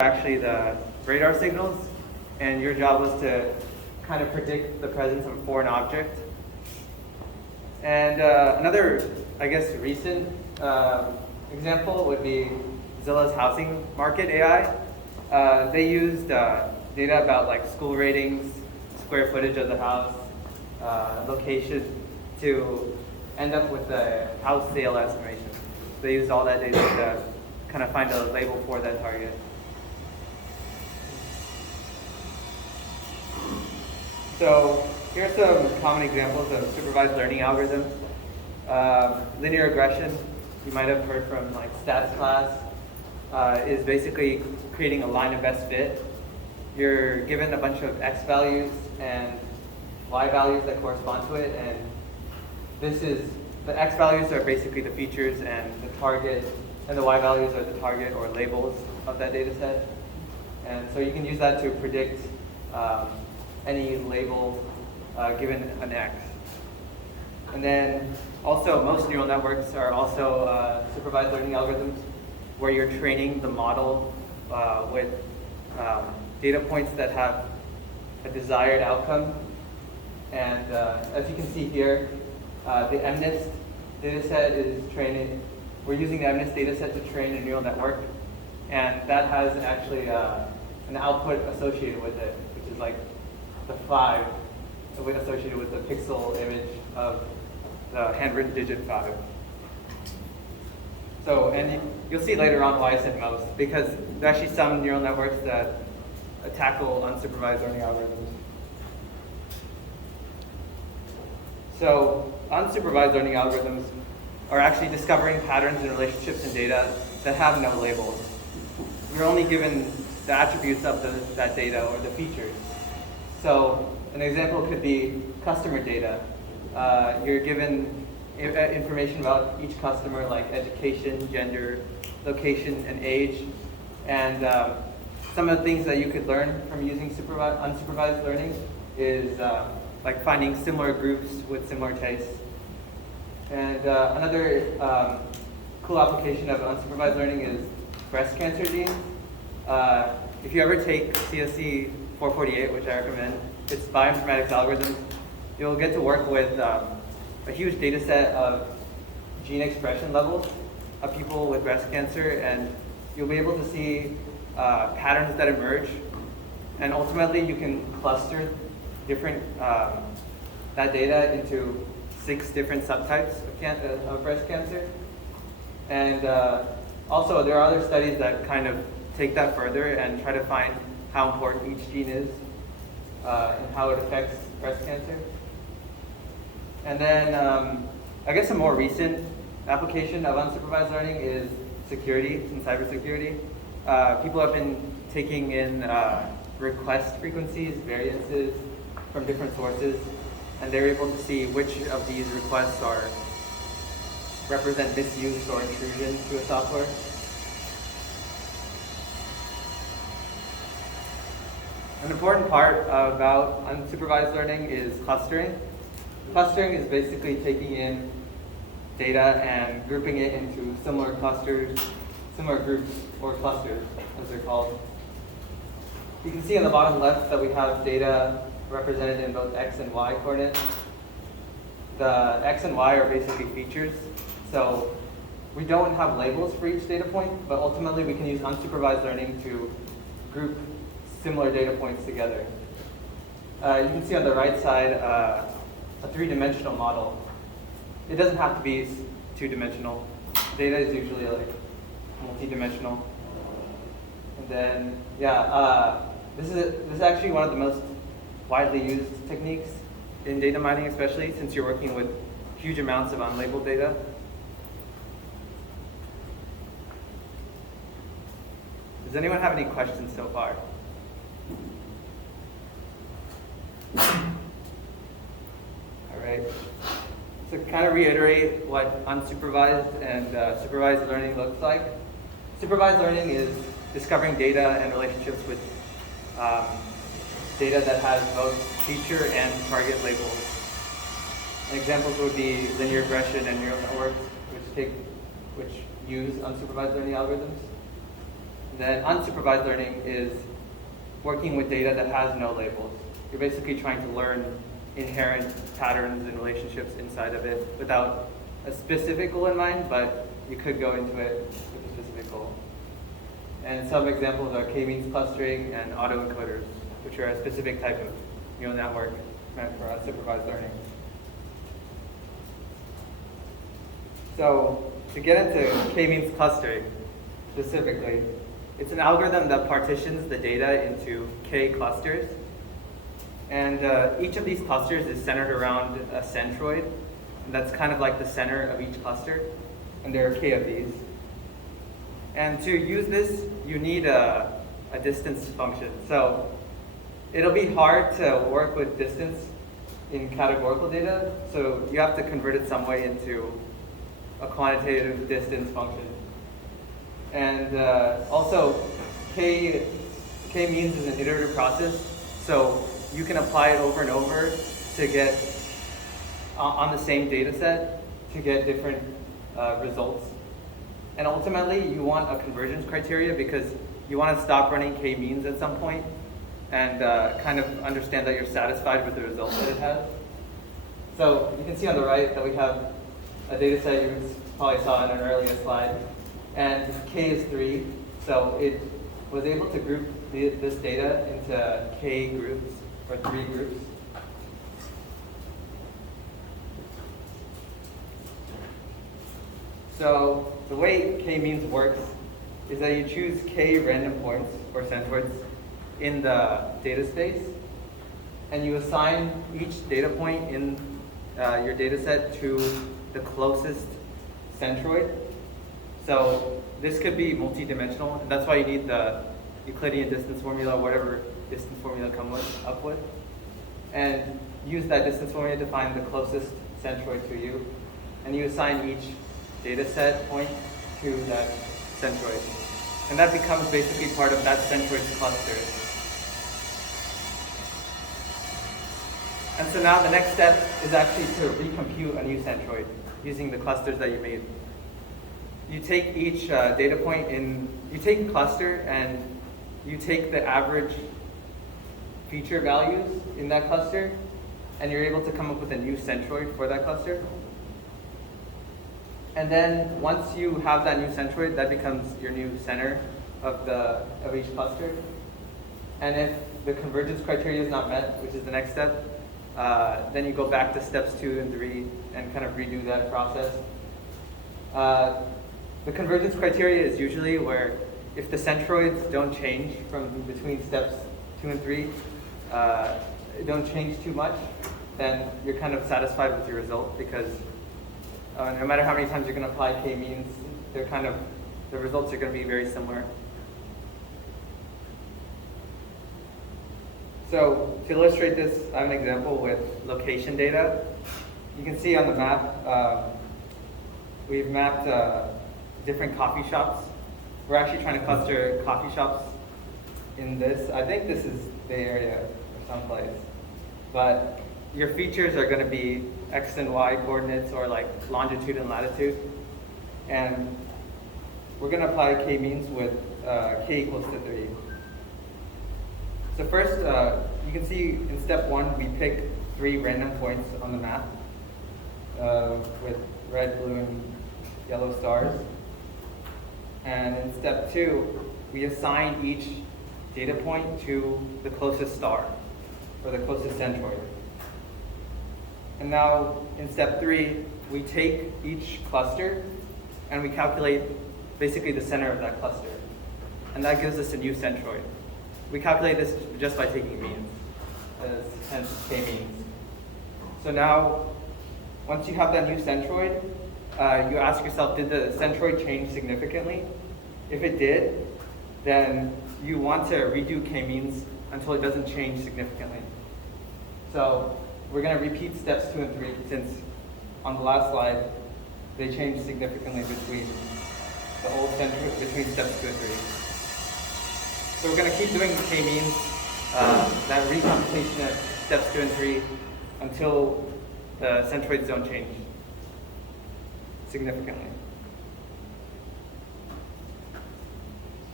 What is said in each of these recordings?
actually the radar signals, and your job was to kind of predict the presence of a foreign object. And another, I guess, recent example would be Zilla's housing market AI. They used data about like school ratings, square footage of the house, location to end up with the house sale estimation. They used all that data to kind of find a label for that target. So here are some common examples of supervised learning algorithms. Linear regression, you might have heard from like stats class, is basically creating a line of best fit. You're given a bunch of x values and y values that correspond to it, and the x values are basically the features and the target, and the y values are the target or labels of that data set. And so you can use that to predict any label given an X. And then also most neural networks are also supervised learning algorithms where you're training the model with data points that have a desired outcome. And as you can see here, the MNIST data set is training. We're using the MNIST data set to train a neural network. And that has actually an output associated with it, which is like the 5 associated with the pixel image of the handwritten digit 5. So, and you'll see later on why I said most, because there are actually some neural networks that tackle unsupervised learning algorithms. So, unsupervised learning algorithms are actually discovering patterns and relationships in data that have no labels. You're only given the attributes of that data or the features. So an example could be customer data. You're given information about each customer, like education, gender, location, and age. And some of the things that you could learn from using unsupervised learning is like finding similar groups with similar tastes. And another cool application of unsupervised learning is breast cancer genes. If you ever take CSAI 448, which I recommend, it's bioinformatics algorithms, you'll get to work with a huge data set of gene expression levels of people with breast cancer, and you'll be able to see patterns that emerge, and ultimately you can cluster different that data into 6 different subtypes of breast cancer. And also there are other studies that kind of take that further and try to find how important each gene is and how it affects breast cancer. And then I guess a more recent application of unsupervised learning is security and cybersecurity. People have been taking in request frequencies, variances from different sources, and they're able to see which of these requests represent misuse or intrusion to a software. An important part about unsupervised learning is clustering. Clustering is basically taking in data and grouping it into similar clusters, similar groups, or clusters, as they're called. You can see on the bottom left that we have data represented in both x and y coordinates. The x and y are basically features, so we don't have labels for each data point, but ultimately we can use unsupervised learning to group similar data points together. You can see on the right side a 3-dimensional model. It doesn't have to be 2-dimensional. Data is usually like multi-dimensional. And then, this is actually one of the most widely used techniques in data mining, especially since you're working with huge amounts of unlabeled data. Does anyone have any questions so far? All right. So kind of reiterate what unsupervised and supervised learning looks like. Supervised learning is discovering data and relationships with data that has both feature and target labels. And examples would be linear regression and neural networks, which use unsupervised learning algorithms. Then unsupervised learning is working with data that has no labels. You're basically trying to learn inherent patterns and relationships inside of it without a specific goal in mind, but you could go into it with a specific goal. And some examples are k-means clustering and autoencoders, which are a specific type of neural network meant for unsupervised learning. So to get into k-means clustering specifically, it's an algorithm that partitions the data into k clusters. And each of these clusters is centered around a centroid. And that's kind of like the center of each cluster. And there are k of these. And to use this, you need a distance function. So it'll be hard to work with distance in categorical data. So you have to convert it some way into a quantitative distance function. And also, k-means is an iterative process. So you can apply it over and over to get on the same data set to get different results. And ultimately, you want a convergence criteria because you want to stop running k-means at some point and kind of understand that you're satisfied with the results that it has. So you can see on the right that we have a data set you probably saw in an earlier slide. And k is 3, so it was able to group this data into k groups, or 3 groups. So the way k-means works is that you choose k random points, or centroids, in the data space, and you assign each data point in your data set to the closest centroid. So this could be multi-dimensional, and that's why you need the Euclidean distance formula, whatever distance formula come up with, and use that distance formula to find the closest centroid to you, and you assign each data set point to that centroid. And that becomes basically part of that centroid's cluster. And so now the next step is actually to recompute a new centroid using the clusters that you made. You take each data point you take a cluster and you take the average feature values in that cluster, and you're able to come up with a new centroid for that cluster. And then once you have that new centroid, that becomes your new center of each cluster. And if the convergence criteria is not met, which is the next step, then you go back to steps 2 and 3 and kind of redo that process. The convergence criteria is usually where if the centroids don't change from between steps 2 and 3, don't change too much, then you're kind of satisfied with your result, because no matter how many times you're going to apply k-means, the results are going to be very similar. So to illustrate this, I have an example with location data. You can see on the map, we've mapped different coffee shops. We're actually trying to cluster coffee shops in this. I think this is the area or someplace. But your features are going to be x and y coordinates, or like longitude and latitude. And we're going to apply k-means with k equals to 3. So first, you can see in step 1, we pick 3 random points on the map with red, blue, and yellow stars. And in step 2, we assign each data point to the closest star, or the closest centroid. And now in step 3, we take each cluster and we calculate basically the center of that cluster. And that gives us a new centroid. We calculate this just by taking means, hence k-means. So now, once you have that new centroid, you ask yourself, did the centroid change significantly? If it did, then you want to redo k-means until it doesn't change significantly. So we're going to repeat steps 2 and 3, since on the last slide, they changed significantly between the old centroid, between steps 2 and 3. So we're going to keep doing k-means, that recomputation at steps 2 and 3, until the centroids don't change significantly.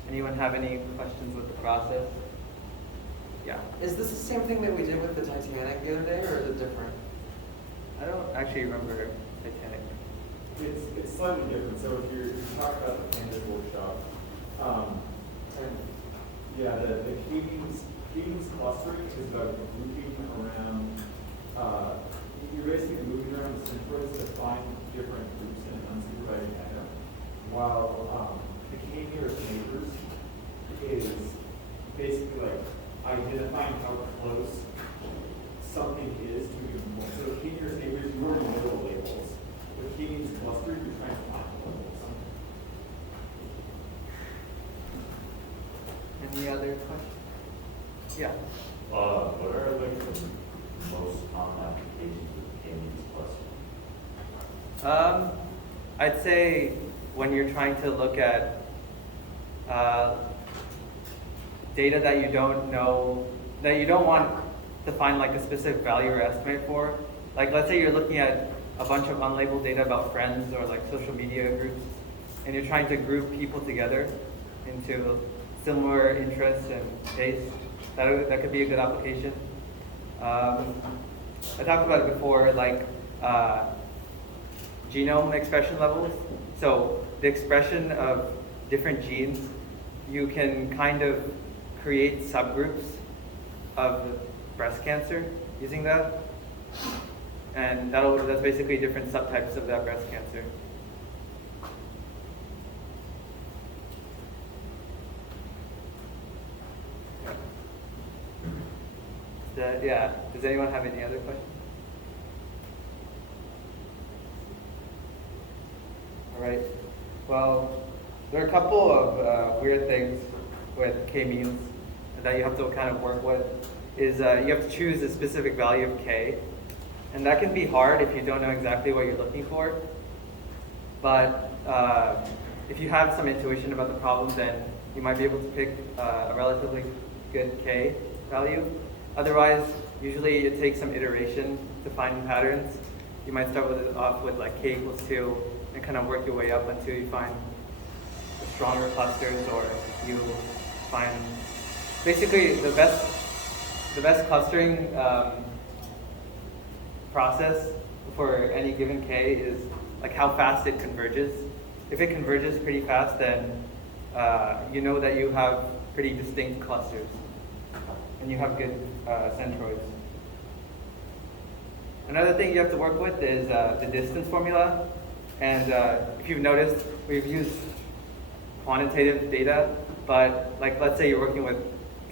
Anyone have any questions with the process? Yeah. Is this the same thing that we did with the Titanic the other day, or is it different? I don't actually remember Titanic. It's slightly different. So if you're talking about the candidate workshop, and yeah, the cadence clustering is about grouping around. You're basically moving around the centroids to find different groups in an unsupervised manner, while the k-nearest neighbors is basically like identifying how close something is to a given point. So k-nearest neighbors, you already know the labels. With k-means cluster, you're trying to find the labels. Any other questions? Yeah. What are like the most common applications of k-means clustering? I'd say when you're trying to look at data that you don't know, that you don't want to find like a specific value or estimate for. Like let's say you're looking at a bunch of unlabeled data about friends or like social media groups, and you're trying to group people together into similar interests and tastes. That could be a good application. I talked about it before, like genome expression levels. So the expression of different genes, you can kind of create subgroups of breast cancer using that. And that's basically different subtypes of that breast cancer. Yeah. Does anyone have any other questions? All right. Well, there are a couple of weird things with k-means that you have to kind of work with. Is you have to choose a specific value of k. And that can be hard if you don't know exactly what you're looking for. But if you have some intuition about the problem, then you might be able to pick a relatively good k value. Otherwise, usually it takes some iteration to find patterns. You might start off with like k equals 2 and kind of work your way up until you find the stronger clusters, or you find basically the best clustering process for any given k is like how fast it converges. If it converges pretty fast, then you know that you have pretty distinct clusters and you have good centroids. Another thing you have to work with is the distance formula. And if you've noticed, we've used quantitative data, but like let's say you're working with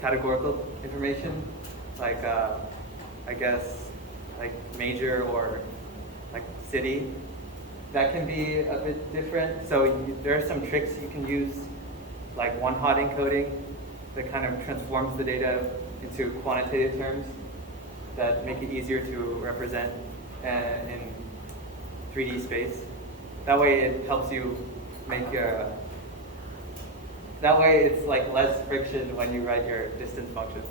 categorical information, like I guess like major or like city, that can be a bit different. So there are some tricks you can use, like one-hot encoding that kind of transforms the data into quantitative terms that make it easier to represent in 3D space. That way it helps you make that way it's like less friction when you write your distance function.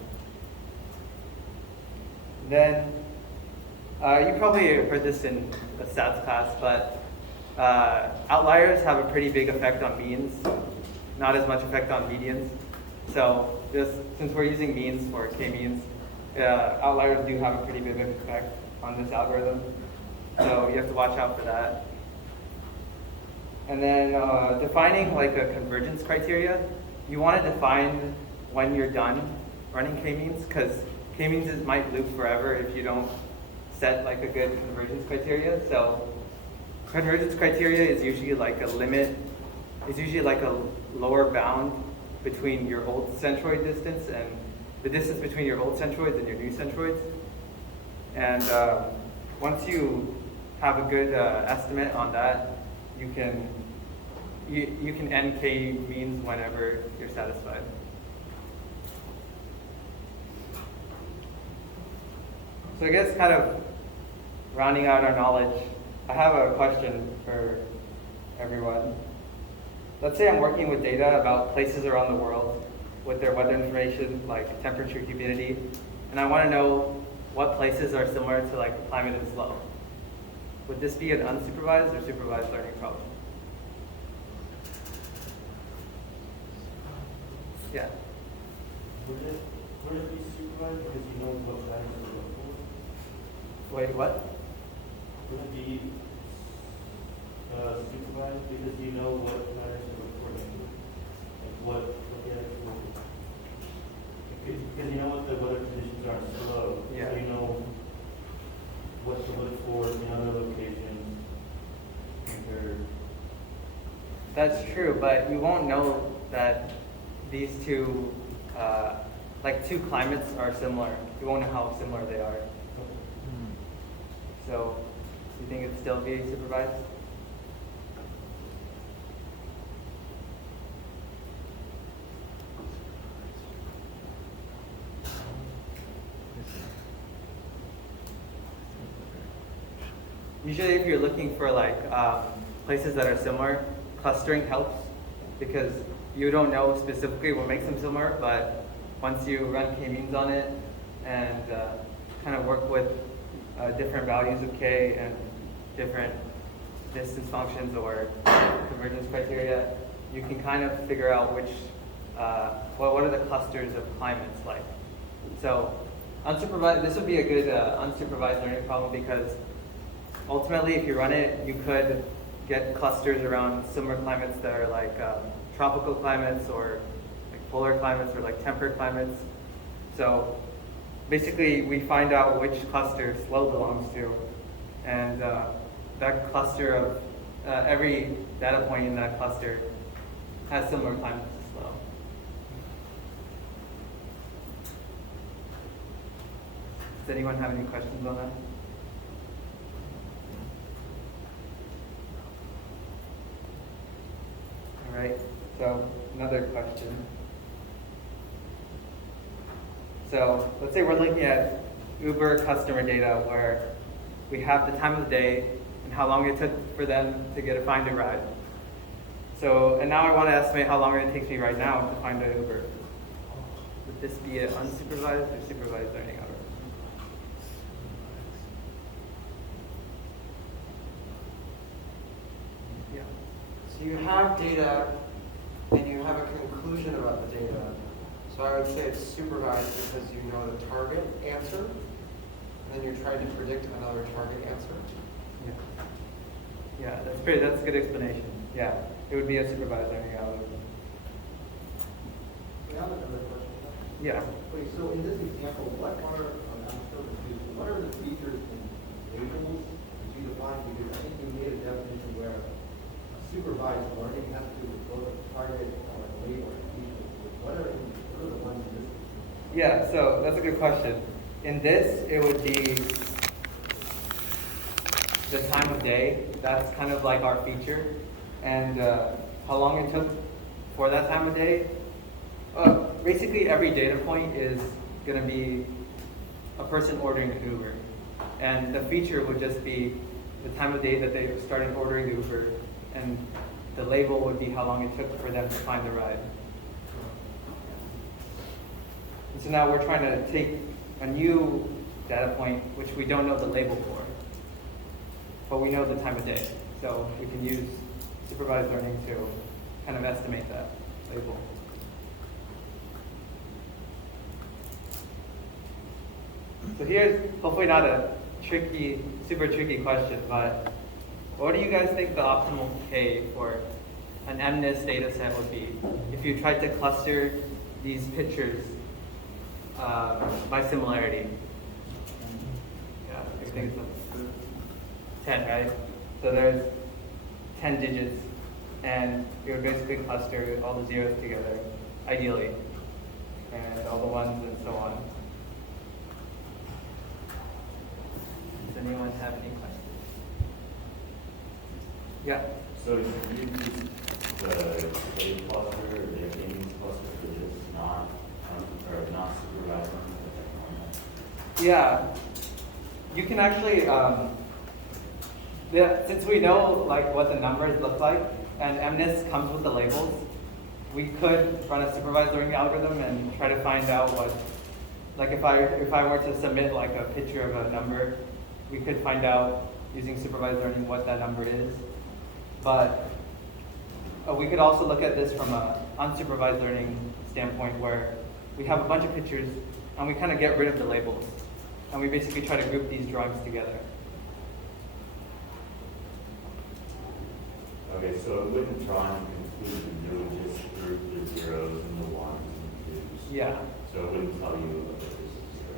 Then, you probably heard this in a stats class, but outliers have a pretty big effect on means, not as much effect on medians. So just since we're using means for k-means, outliers do have a pretty big effect on this algorithm. So you have to watch out for that. And then defining like a convergence criteria, you want to define when you're done running k-means, because k-means might loop forever if you don't set like a good convergence criteria. So convergence criteria is usually like a limit, it's usually like a lower bound between your old centroid distance and the distance between your old centroids and your new centroids. And once you have a good estimate on that, you can end k-means whenever you're satisfied. So I guess kind of rounding out our knowledge, I have a question for everyone. Let's say I'm working with data about places around the world with their weather information, like temperature, humidity, and I want to know what places are similar to like the climate is low. Would this be an unsupervised or supervised learning problem? Would it be supervised because you know what patterns to look for? Wait, what? Would it be supervised because you know what patterns to look for? Like what the actual, because you know what the weather conditions are slow. Yeah. So you know what to look for in other locations. That's true, but you won't know that these two, like two climates are similar. You won't know how similar they are. So, do you think it'd still be supervised? Usually if you're looking for like places that are similar, clustering helps because you don't know specifically what makes them similar, but once you run k-means on it and kind of work with different values of k and different distance functions or convergence criteria, you can kind of figure out which, what are the clusters of climates like. So unsupervised, this would be a good unsupervised learning problem because ultimately, if you run it, you could get clusters around similar climates that are like tropical climates or like polar climates or like temperate climates. So basically, we find out which cluster slow belongs to, and that cluster of every data point in that cluster has similar climates to slow. Does anyone have any questions on that? All right, so another question. So let's say we're looking at Uber customer data where we have the time of the day and how long it took for them to get a find a ride. So, and now I want to estimate how long it takes me right now to find an Uber. Would this be an unsupervised or supervised learning algorithm? Yeah. So you have data and you have a conclusion about the data. So I would say it's supervised because you know the target answer, and then you're trying to predict another target answer. Yeah. Yeah, that's a good explanation. Yeah, it would be a supervised learning algorithm. I have another question. Yeah. Wait, so in this example, what are the features and labels that you define? Because I think you made a definition where supervised learning has to do with both a target or a label and features. What are the ones in this? Yeah, so that's a good question. In this, it would be the time of day. That's kind of like our feature. And how long it took for that time of day. Basically, every data point is going to be a person ordering an Uber. And the feature would just be the time of day that they started ordering the Uber. And the label would be how long it took for them to find the ride. And so now we're trying to take a new data point, which we don't know the label for, but we know the time of day. So we can use supervised learning to kind of estimate that label. So here's hopefully not a super tricky question, but what do you guys think the optimal K for an MNIST data set would be if you tried to cluster these pictures by similarity? Yeah, I think it's 10, right? So there's 10 digits, and you would basically cluster all the zeros together, ideally, and all the ones and so on. Does anyone have any questions? Yeah. So you use the K cluster or the k-means cluster for this not supervised learning? Yeah, you can actually, since we know like what the numbers look like, and MNIST comes with the labels, we could run a supervised learning algorithm and try to find out what, like if I were to submit like a picture of a number, we could find out using supervised learning what that number is. But we could also look at this from an unsupervised learning standpoint where we have a bunch of pictures, and we kind of get rid of the labels. And we basically try to group these drawings together. Okay, so it wouldn't try and conclude, it would just group the zeros and the ones and twos. Yeah, So it wouldn't tell you whether this is zero.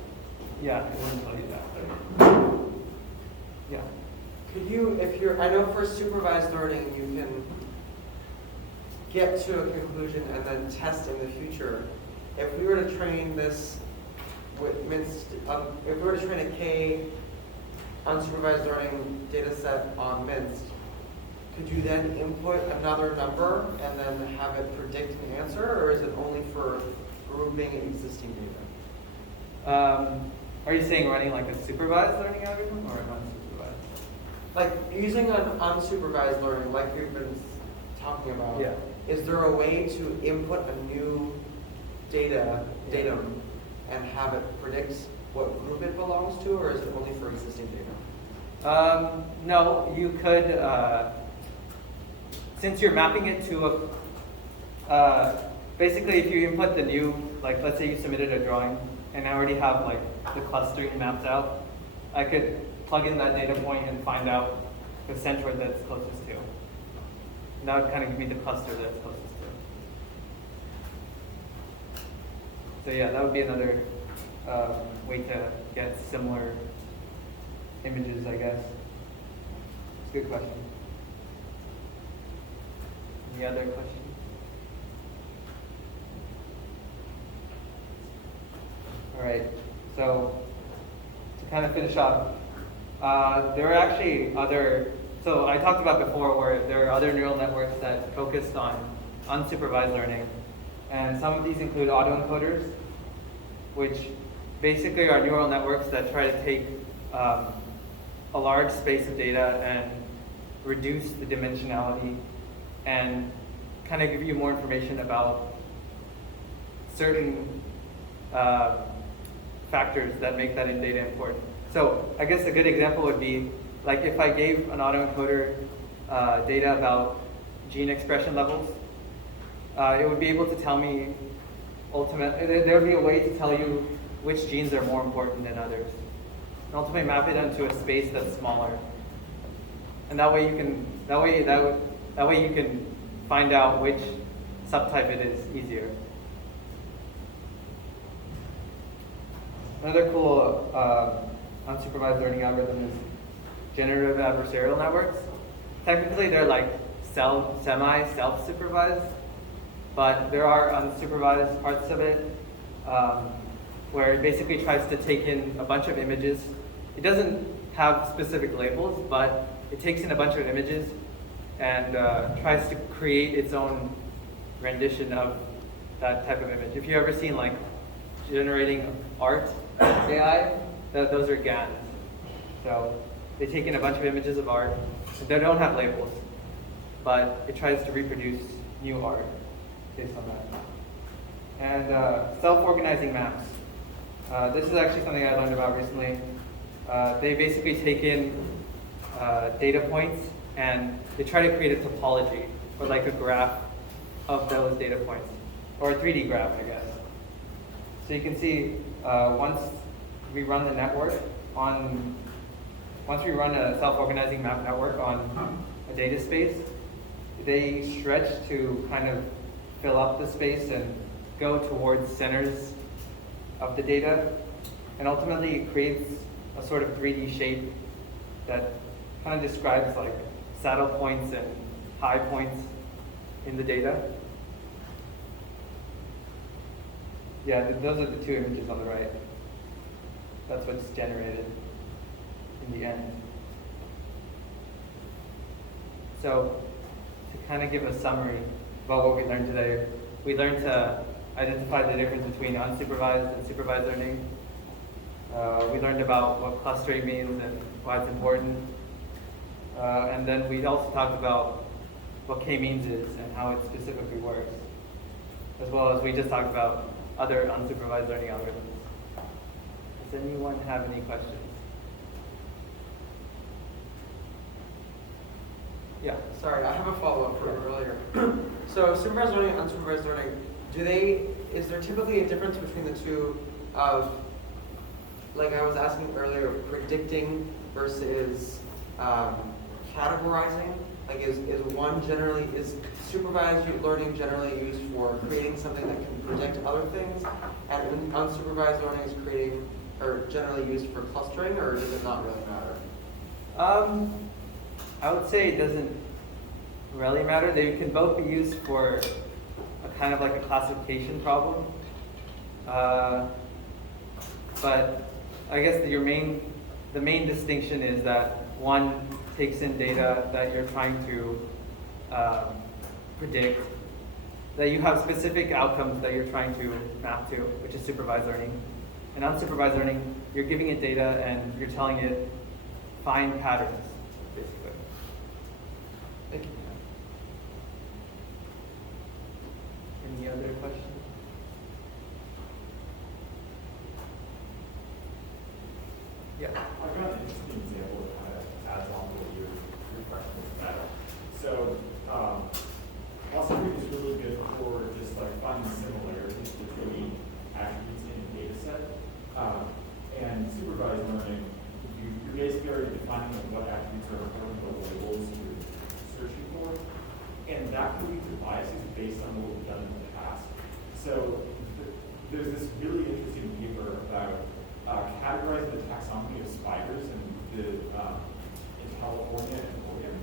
yeah, it wouldn't tell you that. Okay. Yeah. Could you, if you're, I know for supervised learning, you can get to a conclusion and then test in the future. If we were to train this with if we were to train a K unsupervised learning data set on MINST, could you then input another number and then have it predict an answer, or is it only for grouping existing data? Are you saying running like a supervised learning algorithm or an unsupervised? Like using an unsupervised learning, like we've been talking about, Yeah. is there a way to input a new datum and have it predict what group it belongs to, or is it only for existing data? No, you could, since you're mapping it to basically if you input the new, like let's say you submitted a drawing and I already have like the clustering mapped out, I could plug in that data point and find out the center that's closest to. And that would kind of give me the cluster that's closest to. So yeah, that would be another way to get similar images, I guess. It's a good question. Any other questions? All right, so to kind of finish off, there are actually other, so I talked about before where there are other neural networks that focused on unsupervised learning. And some of these include autoencoders, which basically are neural networks that try to take a large space of data and reduce the dimensionality and kind of give you more information about certain factors that make that in data important. So I guess a good example would be like if I gave an autoencoder data about gene expression levels, it would be able to tell me there would be a way to tell you which genes are more important than others. And ultimately map it onto a space that's smaller. And that way you can find out which subtype it is easier. Another cool unsupervised learning algorithm is generative adversarial networks. Technically they're like semi-self-supervised, but there are unsupervised parts of it where it basically tries to take in a bunch of images. It doesn't have specific labels, but it takes in a bunch of images and tries to create its own rendition of that type of image. If you've ever seen like generating art, CSAI, those are GANs. So they take in a bunch of images of art. They don't have labels, but it tries to reproduce new art based on that. And self-organizing maps. This is actually something I learned about recently. They basically take in data points and they try to create a topology or like a graph of those data points, or a 3D graph, I guess. So you can see once we run the network once we run a self-organizing map network on a data space, they stretch to kind of fill up the space and go towards centers of the data. And ultimately it creates a sort of 3D shape that kind of describes like saddle points and high points in the data. Yeah, those are the two images on the right. That's what's generated in the end. So to kind of give a summary about what we learned today, we learned to identify the difference between unsupervised and supervised learning. We learned about what clustering means and why it's important. And then we also talked about what k-means is and how it specifically works, as well as we just talked about other unsupervised learning algorithms. Does anyone have any questions? Yeah. Sorry, I have a follow-up from earlier. So supervised learning and unsupervised learning, is there typically a difference between the two of, like I was asking earlier, predicting versus categorizing? Like is supervised learning generally used for creating something that can predict other things, and unsupervised learning is generally used for clustering, or does it not really matter? I would say it doesn't really matter. They can both be used for a kind of like a classification problem. But I guess the main distinction is that one takes in data that you're trying to predict, that you have specific outcomes that you're trying to map to, which is supervised learning. And unsupervised learning, you're giving it data and you're telling it find patterns, basically. Thank you. Any other questions? Yeah. I've got an interesting example that kind of adds on to what your question was about. So, Philosophy is really good for just like finding similarities between attributes in a data set. And supervised learning, you're basically already defining what attributes are important, what labels you're searching for. And that could lead to biases based on what we've done in the past. So there's this really interesting paper about categorizing the taxonomy of spiders in California and Oregon.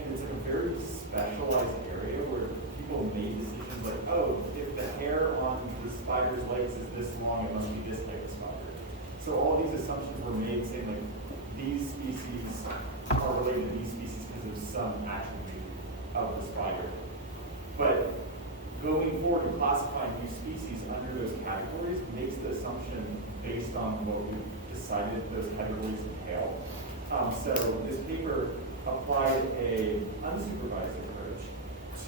And it's like a very specialized area where people made decisions like, oh, if the hair on the spider's legs is this long, it must be this type of spider. So all these assumptions were made saying like, these species are related to these species because of some attribute of the spider. But going forward and classifying new species under those categories makes the assumption based on what we've decided those categories entail. So this paper applied a unsupervised approach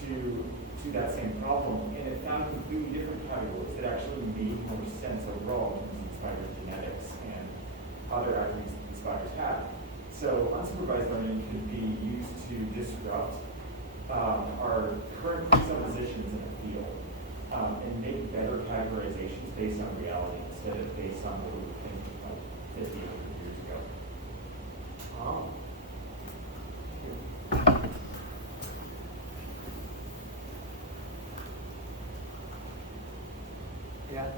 to that same problem, and it found completely different categories that actually made more sense overall in terms of spider genetics and other attributes that these spiders have. So unsupervised learning can be used to disrupt our current presuppositions in the field and make better categorizations based on reality instead of based on what we were thinking like 50 or 100 years ago. Oh. Yeah.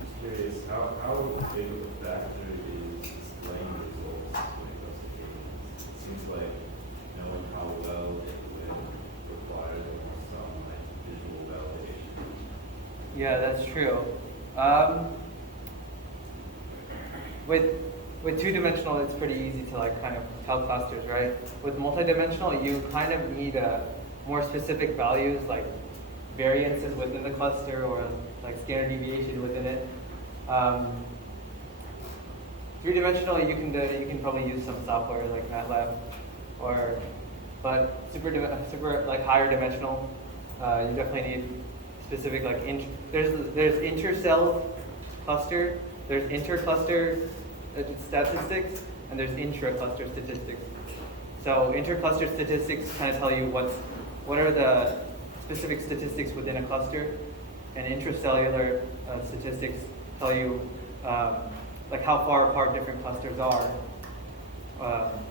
Just curious, how big of a factor is displaying results when it comes to cadence? It seems like knowing how well it would require some like visual validation. Yeah, that's true. With two-dimensional, it's pretty easy to like kind of tell clusters, right? With multidimensional, you kind of need more specific values like variances within the cluster or like standard deviation within it. Three-dimensional, you can probably use some software like MATLAB, but super like higher dimensional, you definitely need specific like there's intercell cluster, there's intercluster statistics, and there's intra-cluster statistics. So intercluster statistics kind of tell you what are the specific statistics within a cluster, and intracellular statistics tell you like how far apart different clusters are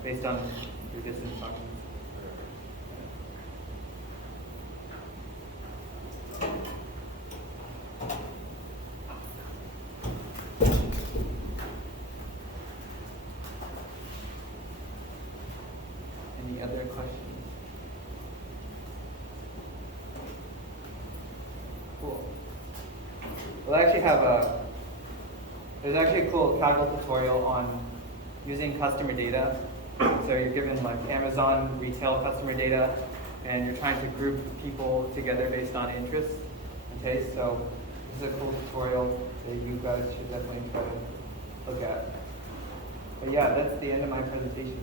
based on your distance functions. Any other questions? Cool. We'll actually have there's actually a cool Kaggle tutorial on using customer data. So you're given like Amazon retail customer data, and you're trying to group people together based on interests and tastes. So this is a cool tutorial that you guys should definitely try to look at. But yeah, that's the end of my presentation.